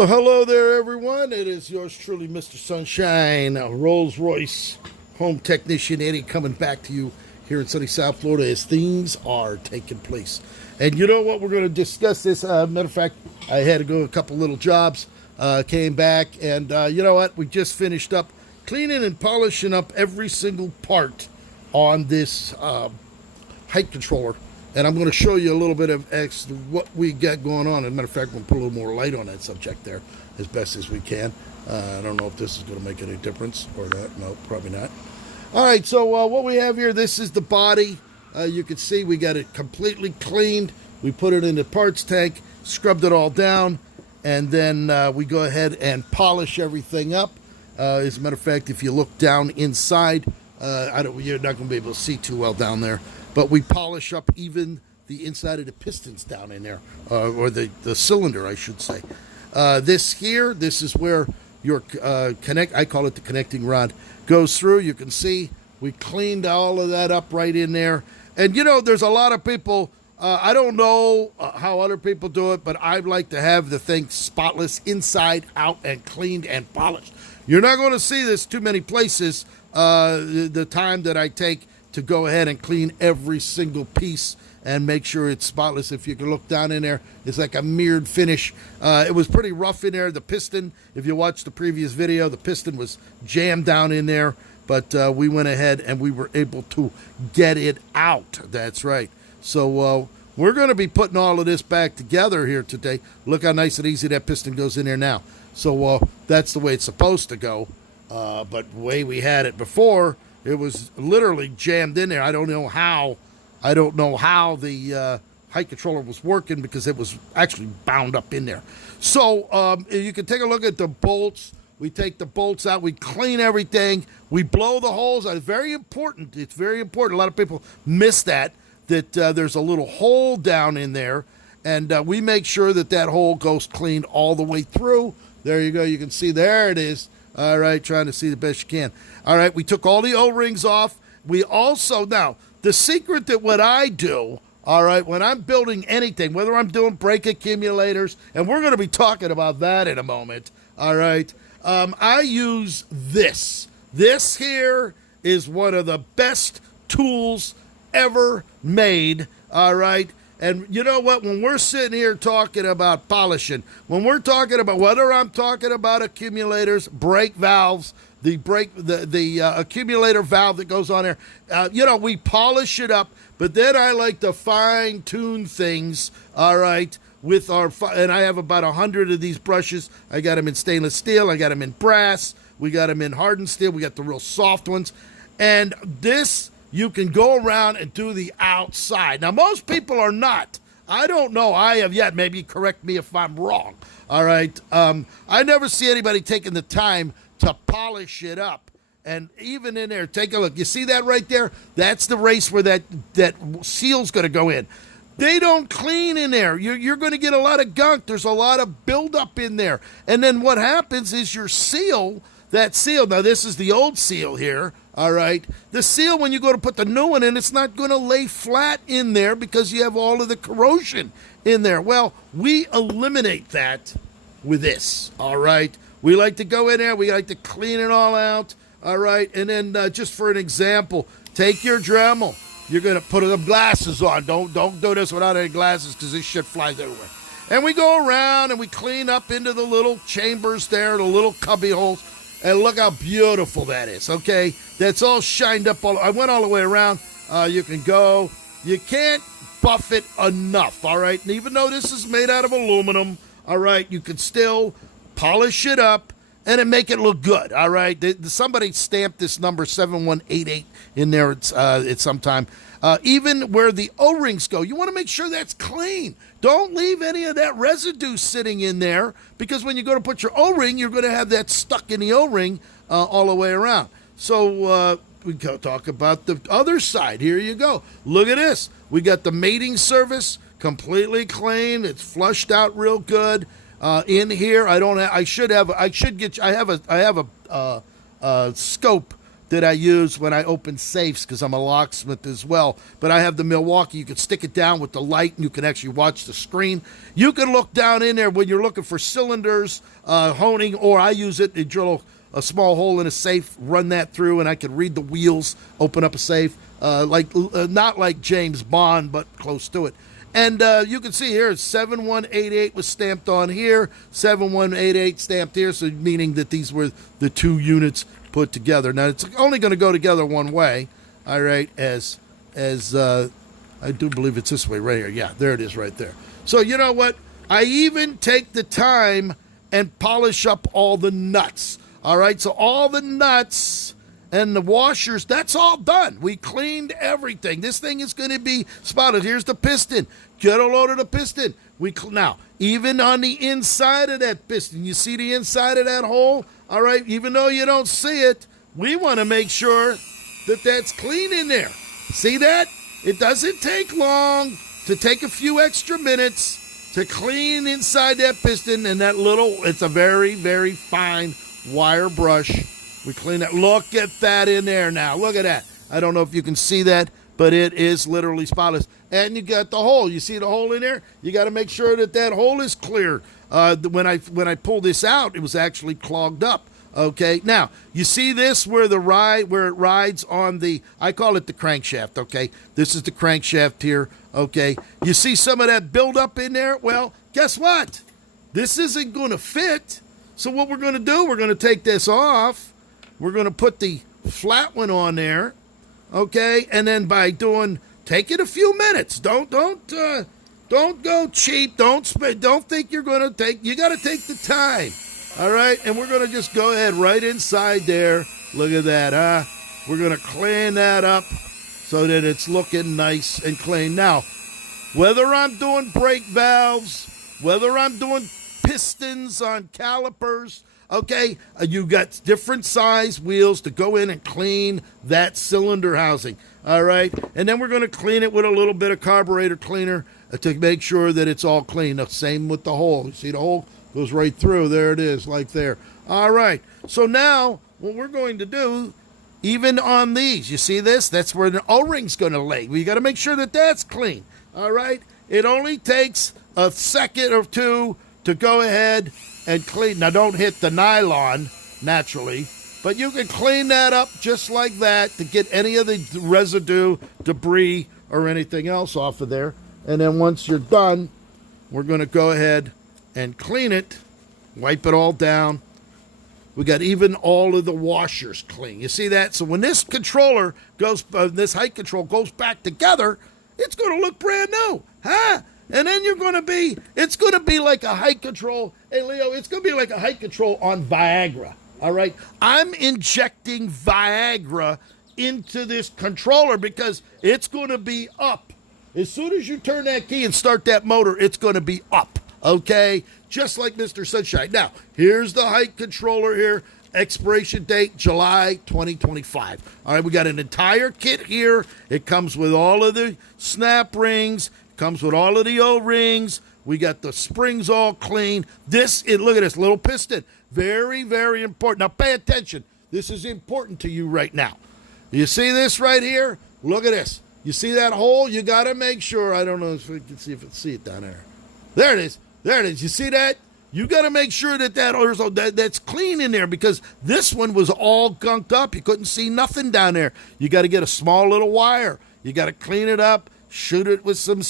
Well, hello there, everyone. It is yours truly, Mr. Sunshine, Rolls-Royce home technician Eddie, coming back to you here in sunny South Florida as things are taking place. And you know what? We're going to discuss this. Matter of fact, I had to go a couple little jobs, came back, and you know what? We just finished up cleaning and polishing up every single part on this height controller. And I'm going to show you a little bit of what we got going on. As a matter of fact, we'll put a little more light on that subject there as best as we can. I don't know if this is going to make any difference or not. No, probably not. All right, so what we have here, this is the body. You can see we got it completely cleaned. We put it in the parts tank, scrubbed it all down, and then we go ahead and polish everything up. As a matter of fact, if you look down inside, you're not going to be able to see too well down there. But we polish up even the inside of the pistons down in there, or the cylinder, I should say. This is where your I call it the connecting rod, goes through. You can see we cleaned all of that up right in there. And, you know, there's a lot of people, I don't know how other people do it, but I'd like to have the thing spotless inside, out, and cleaned and polished. You're not going to see this too many places, the time that I take to go ahead and clean every single piece and make sure it's spotless. If you can look down in there, it's like a mirrored finish. It was pretty rough in there. The piston, if you watched the previous video, the piston was jammed down in there, but we went ahead and we were able to get it out. That's right. So we're going to be putting all of this back together here today. Look how nice and easy that piston goes in there now. So that's the way it's supposed to go. But the way we had it before, it was literally jammed in there. I don't know how the height controller was working, because it was actually bound up in there. So you can take a look at the bolts. We take the bolts out. We clean everything. We blow the holes out. It's very important. It's very important. A lot of people miss that there's a little hole down in there, and we make sure that hole goes cleaned all the way through. There you go. You can see there it is. All right, trying to see the best you can. All right, we took all the O-rings off. We also, now, the secret that what I do, all right, when I'm building anything, whether I'm doing brake accumulators, and we're going to be talking about that in a moment, all right, I use this. This here is one of the best tools ever made, all right? And you know what? When we're sitting here talking about polishing, when we're talking about, whether I'm talking about accumulators, brake valves, the accumulator valve that goes on there, you know, we polish it up. But then I like to fine tune things, all right, with and I have about 100 of these brushes. I got them in stainless steel. I got them in brass. We got them in hardened steel. We got the real soft ones. And this, you can go around and do the outside. Now, most people are not. I don't know. I have yet. Maybe correct me if I'm wrong. All right. I never see anybody taking the time to polish it up. And even in there, take a look. You see that right there? That's the race where that seal's going to go in. They don't clean in there. You're going to get a lot of gunk. There's a lot of buildup in there. And then what happens is your seal, that seal, now this is the old seal here, all right? The seal, when you go to put the new one in, it's not going to lay flat in there because you have all of the corrosion in there. Well, we eliminate that with this, all right? We like to go in there. We like to clean it all out, all right? And then just for an example, take your Dremel. You're going to put the glasses on. Don't do this without any glasses, because this shit flies everywhere. And we go around and we clean up into the little chambers there, the little cubby holes. And look how beautiful that is, okay? That's all shined up. I went all the way around. You can go. You can't buff it enough, all right? And even though this is made out of aluminum, all right, you can still polish it up and make it look good, all right? Somebody stamped this number 7188 in there at some time. Even where the O-rings go, you want to make sure that's clean. Don't leave any of that residue sitting in there, because when you go to put your O-ring, you're going to have that stuck in the O-ring all the way around. So we go talk about the other side. Here you go. Look at this. We got the mating surface completely clean. It's flushed out real good. In here, I have a scope that I use when I open safes because I'm a locksmith as well. But I have the Milwaukee. You can stick it down with the light and you can actually watch the screen. You can look down in there when you're looking for cylinders, honing, or I use it to drill a small hole in a safe, run that through, and I can read the wheels, open up a safe, not like James Bond, but close to it. And you can see here, 7188 was stamped on here, 7188 stamped here, so meaning that these were the two units put together. Now, it's only going to go together one way, all right, as I do believe it's this way right here. Yeah, there it is right there. So you know what? I even take the time and polish up all the nuts. All right, so all the nuts and the washers, that's all done. We cleaned everything. This thing is going to be spotted. Here's the piston. Get a load of the piston. Now, even on the inside of that piston, you see the inside of that hole? All right, even though you don't see it, we want to make sure that that's clean in there. See that? It doesn't take long to take a few extra minutes to clean inside that piston and that little, it's a very, very fine wire brush. We clean that. Look at that in there now. Look at that. I don't know if you can see that, but it is literally spotless. And you got the hole. You see the hole in there? You got to make sure that that hole is clear. When I pulled this out, it was actually clogged up. Okay. Now you see this where it rides on the. I call it the crankshaft. Okay. This is the crankshaft here. Okay. You see some of that buildup in there? Well, guess what? This isn't going to fit. So what we're going to do? We're going to take this off. We're going to put the flat one on there. Okay. And then take it a few minutes. Don't go cheap. Don't think you're going to take. You got to take the time. All right, and we're going to just go ahead right inside there. Look at that, huh? We're going to clean that up so that it's looking nice and clean. Now, whether I'm doing brake valves, whether I'm doing pistons on calipers, okay, you got different size wheels to go in and clean that cylinder housing. All right, and then we're going to clean it with a little bit of carburetor cleaner to make sure that it's all clean. The same with the hole. You see the hole? Goes right through. There it is, like there. All right. So now what we're going to do, even on these, you see this? That's where the O-ring's going to lay. We got to make sure that that's clean. All right. It only takes a second or two to go ahead and clean. Now, don't hit the nylon, naturally, but you can clean that up just like that to get any of the residue, debris, or anything else off of there. And then once you're done, we're going to go ahead and clean it, wipe it all down. We got even all of the washers clean. You see that? So when this controller goes, this height control goes back together, it's going to look brand new, huh? And then it's going to be like a height control. Hey, Leo, it's going to be like a height control on Viagra, all right? I'm injecting Viagra into this controller because it's going to be up. As soon as you turn that key and start that motor, it's going to be up. Okay, just like Mr. Sunshine. Now, here's the height controller here. Expiration date, July 2025. All right, we got an entire kit here. It comes with all of the snap rings. Comes with all of the O-rings. We got the springs all clean. Look at this little piston. Very, very important. Now, pay attention. This is important to you right now. You see this right here? Look at this. You see that hole? You got to make sure. I don't know if we can see it down there. There it is. There it is. You see that? You got to make sure that's clean in there because this one was all gunked up. You couldn't see nothing down there. You got to get a small little wire. You got to clean it up, shoot it with some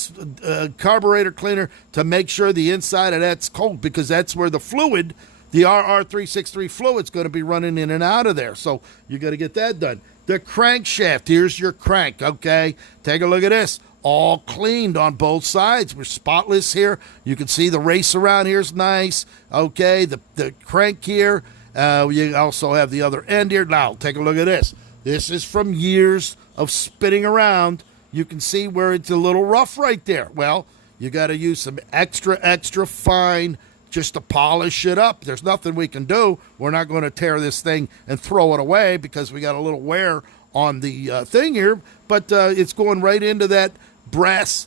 carburetor cleaner to make sure the inside of that's cold because that's where the fluid, the RR363 fluid's going to be running in and out of there. So you got to get that done. The crankshaft, here's your crank, okay? Take a look at this. All cleaned on both sides. We're spotless here. You can see the race around here is nice. Okay, the crank here. You also have the other end here. Now, take a look at this. This is from years of spinning around. You can see where it's a little rough right there. Well, you got to use some extra fine just to polish it up. There's nothing we can do. We're not going to tear this thing and throw it away because we got a little wear on the thing here. But it's going right into that brass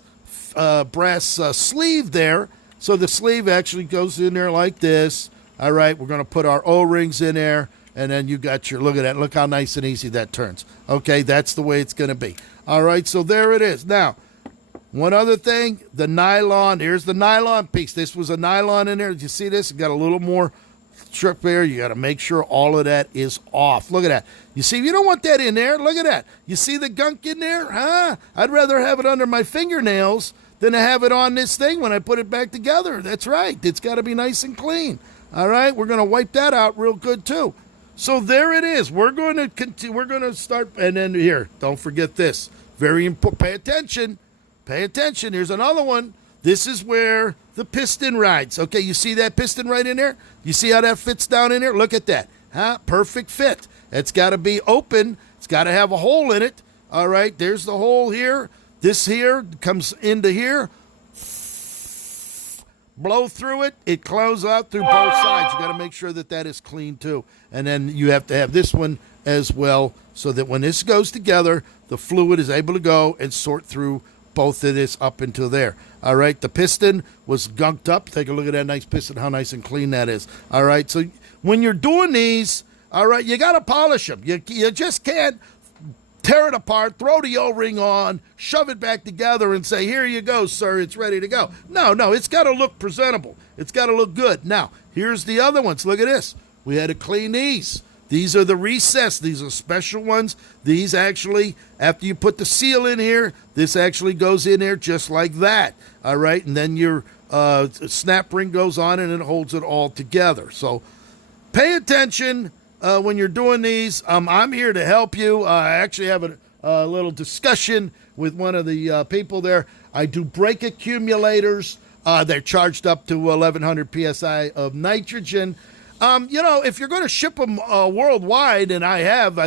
sleeve there. So the sleeve actually goes in there like this. All right, we're going to put our O-rings in there. and then you got your, look at that, look how nice and easy that turns. Okay, that's the way it's going to be. All right, so there it is. Now, one other thing, the nylon, here's the nylon piece. This was a nylon in there. Did you see this? It got a little more strip there. You got to make sure all of that is off. Look at that. You see, you don't want that in there. Look at that. You see the gunk in there? Huh? I'd rather have it under my fingernails than to have it on this thing when I put it back together. That's right. It's got to be nice and clean. All right? We're going to wipe that out real good, too. So there it is. We're going to continue. We're going to start. And then here, don't forget this. Very important. Pay attention. Pay attention. Here's another one. This is where the piston rides. Okay, you see that piston right in there? You see how that fits down in there? Look at that. Huh? Perfect fit. It's got to be open. It's got to have a hole in it. All right, there's the hole here. This here comes into here. Blow through it. It closes out through both sides. You got to make sure that that is clean too. And then you have to have this one as well so that when this goes together, the fluid is able to go and sort through both of this up into there. All right, the piston was gunked up. Take a look at that nice piston, how nice and clean that is. All right, so when you're doing these, all right, you got to polish them. You just can't tear it apart, throw the O-ring on, shove it back together and say, here you go, sir, it's ready to go. No, it's got to look presentable. It's got to look good. Now, here's the other ones. Look at this. We had to clean these. These are the recessed. These are special ones. These actually, after you put the seal in here, this actually goes in there just like that. All right, and then your snap ring goes on and it holds it all together. So pay attention when you're doing these. I'm here to help you. I actually have a little discussion with one of the people there. I do brake accumulators. They're charged up to 1,100 PSI of nitrogen. If you're going to ship them worldwide, and I have, I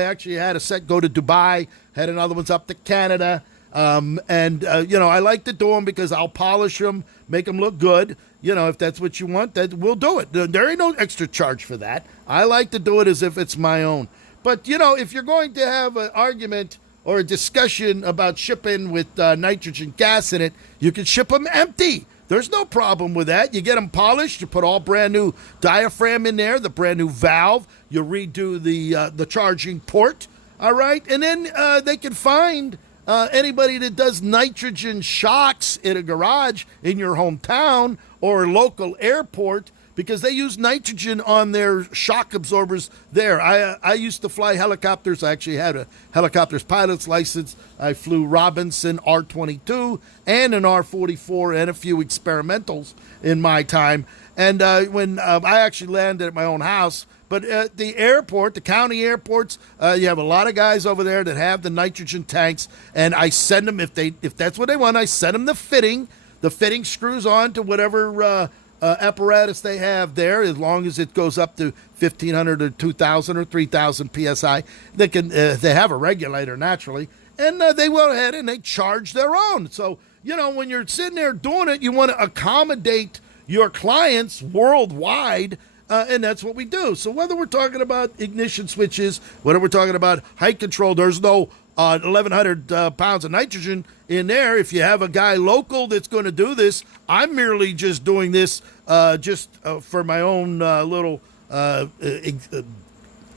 actually had a set go to Dubai, had another one's up to Canada, I like to do them because I'll polish them, make them look good. If that's what you want, that we'll do it. There ain't no extra charge for that. I like to do it as if it's my own. But, if you're going to have an argument or a discussion about shipping with nitrogen gas in it, you can ship them empty. There's no problem with that. You get them polished. You put all brand new diaphragm in there, the brand new valve. You redo the charging port. All right, and then they can find anybody that does nitrogen shocks in a garage in your hometown or local airport because they use nitrogen on their shock absorbers there. I used to fly helicopters. I actually had a helicopter's pilot's license. I flew Robinson R-22 and an R-44 and a few experimentals in my time. And when I actually landed at my own house, but at the airport, the county airports, you have a lot of guys over there that have the nitrogen tanks, and I send them, if that's what they want, I send them the fitting. The fitting screws on to whatever apparatus they have there, as long as it goes up to 1,500 or 2,000 or 3,000 PSI. They have a regulator naturally, and they went ahead and they charge their own. So, when you're sitting there doing it, you want to accommodate your clients worldwide, and that's what we do. So whether we're talking about ignition switches, whether we're talking about height control, there's no 1,100 pounds of nitrogen in there. If you have a guy local that's going to do this, I'm merely just doing this for my own little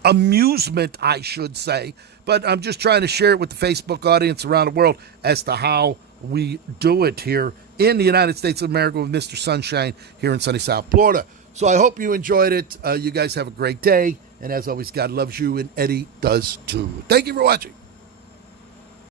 amusement, I should say. But I'm just trying to share it with the Facebook audience around the world as to how we do it here in the United States of America with Mr. Sunshine here in sunny South Florida. So I hope you enjoyed it. You guys have a great day. And as always, God loves you and Eddie does too. Thank you for watching.